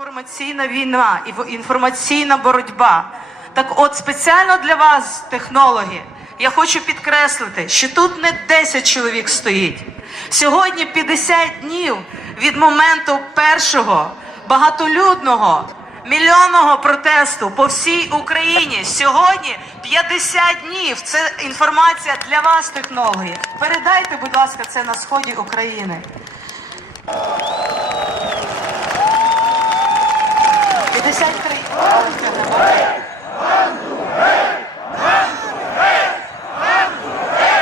інформаційна війна, і інформаційна боротьба. Так от спеціально для вас, технологи, я хочу підкреслити, що тут не 10 чоловік стоїть. Сьогодні 50 днів від моменту першого багатолюдного мільйонного протесту по всій Україні. Сьогодні 50 днів. Це інформація для вас, технологи. Передайте, будь ласка, це на сході України. 53.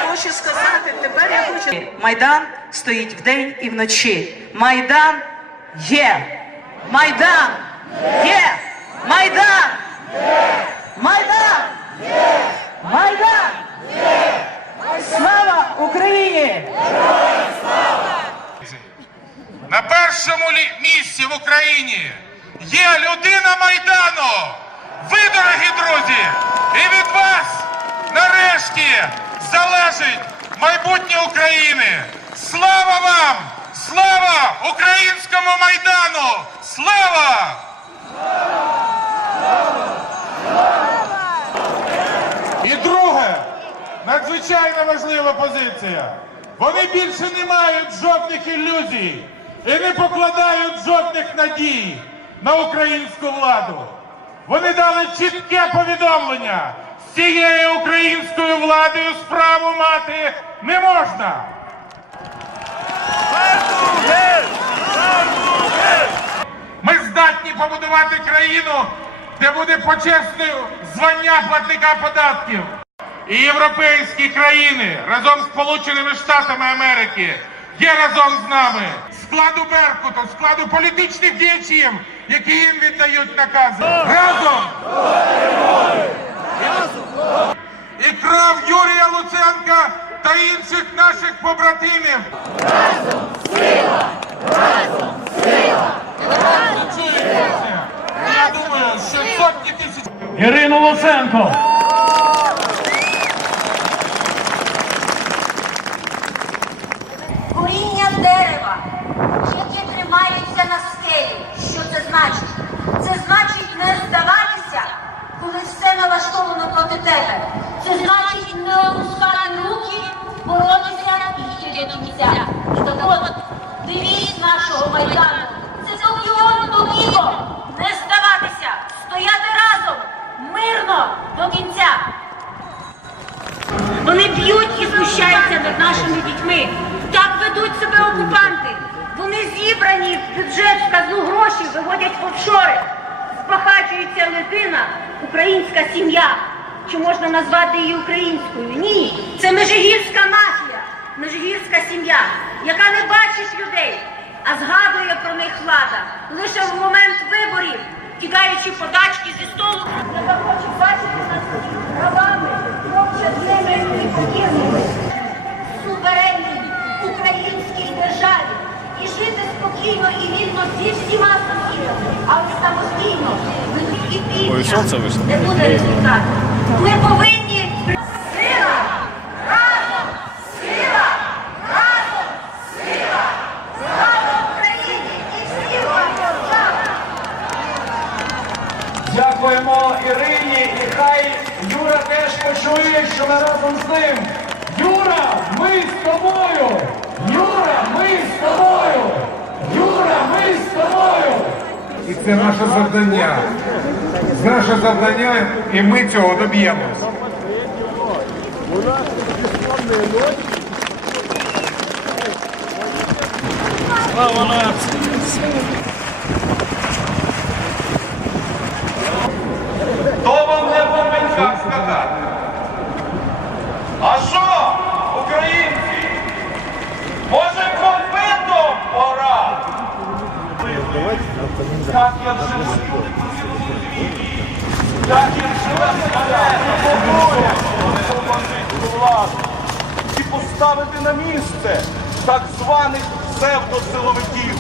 Хочу сказати, тепер я хочу. Майдан стоїть вдень і вночі. Майдан є. Майдан є. Майдан. Майдан. є. Майдан. є. Слава Україні! На першому місці в Україні є людина Майдану. Ви, дорогі друзі, і від вас нарешті залежить майбутнє України. Слава вам! Слава українському майдану! Слава! І друге, надзвичайно важлива позиція. Вони більше не мають жодних ілюзій і не покладають жодних надій на українську владу. Вони дали чітке повідомлення. З цією українською владою справу мати не можна. Ми здатні побудувати країну, де буде почесне звання платника податків. І європейські країни разом з Сполученими Штатами Америки є разом з нами. Складу Беркуту, складу політичних діячів, які їм віддають накази. Разом! І кров Юрія Луценка та інших наших побратимів. Я думаю, що сотні тисяч. Ірину Луценко. Коріння дерева, яке тримається на скелі. Що це значить? Це значить не здаватися, коли все налаштовано проти тебе. Це значить не опускати руки, боротися і йти до кінця. І так от, девіз нашого майдану. Це Толкіон Токіко. Не здаватися, стояти разом, мирно до кінця. Вони б'ють і знущаються над нашими дітьми. Так ведуть себе окупанти. Вони зібрані в бюджет в казну гроші, виводять в офшори. Спахачується людина, українська сім'я. Чи можна назвати її українською? Ні. Це межигірська мафія, межигірська сім'я, яка не бачить а згадує про них влада. Лише в момент виборів, тікаючи подачки зі столу, яка хоче бачити нас рабами, мовчазними і покірними. Суверенній українській державі і жити спокійно і вільно зі всіма сусідами, але самостійно, без і півдня, не буде результату. Ми повинні сила, разом, сила, разом, сила, слава Україні і всім вам державам! Дякуємо Ірині і хай Юра почує, що ми разом з ним. Юра, ми з тобою! Юра, ми з тобою! Юра, ми з тобою! І це наше завдання. Це наше завдання, і ми цього доб'ємось. Хто вам не повинен сказати? А що, українці? Може, копитом пора? Так як світі, так як живе смерть, владу і поставити на місце так званих псевдосиловиків.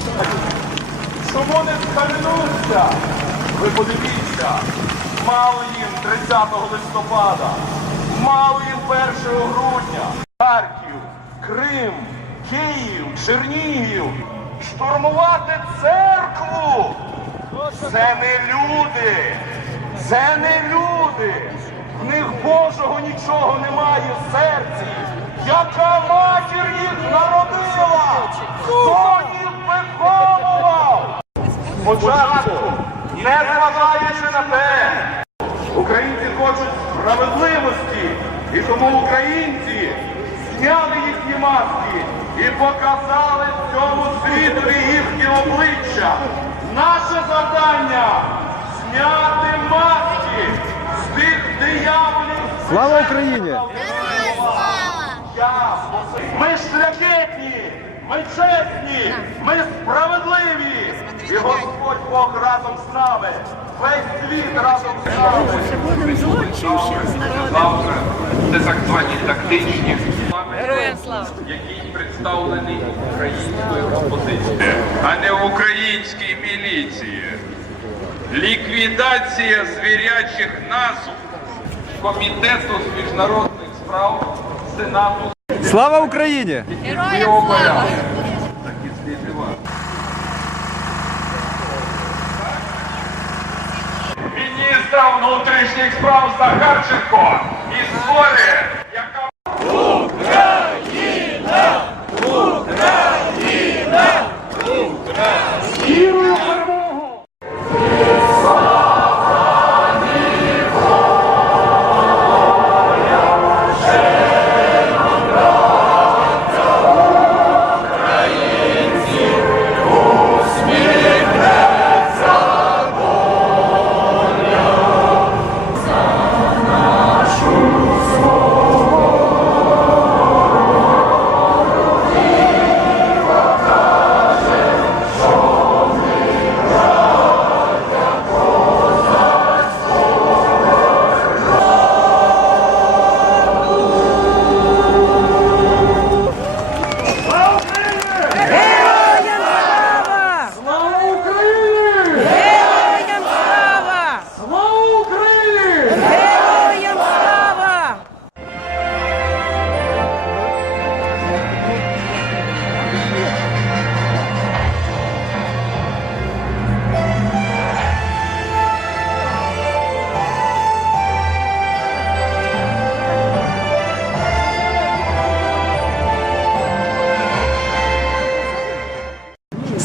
Чому не схаменуться? Ви подивіться, мало їм 30 листопада, мало їм 1 грудня, Харків, Крим, Київ, Чернігів, штурмувати церкву. Це не люди. Це не люди. В них Божого нічого немає в серці. Яка матір їх народила? Хто їх виховував? Спочатку, не зважаючи на те, українці хочуть справедливості, і тому українці зняли їхні маски і показали всьому світові їхні обличчя. Наше завдання зняти маски з тих дияволів. Слава Україні! Ми шляхетні, ми чесні, ми справедливі. І Господь Бог разом з нами. Весь світ разом з нами. Завтра це так звані тактичні який представлений українською опозицією, а не в українській міліції. Ліквідація звірячих назв Комітету з міжнародних справ Сенату Слава Україні! його порядку. Міністра внутрішніх справ Захарченко і створює,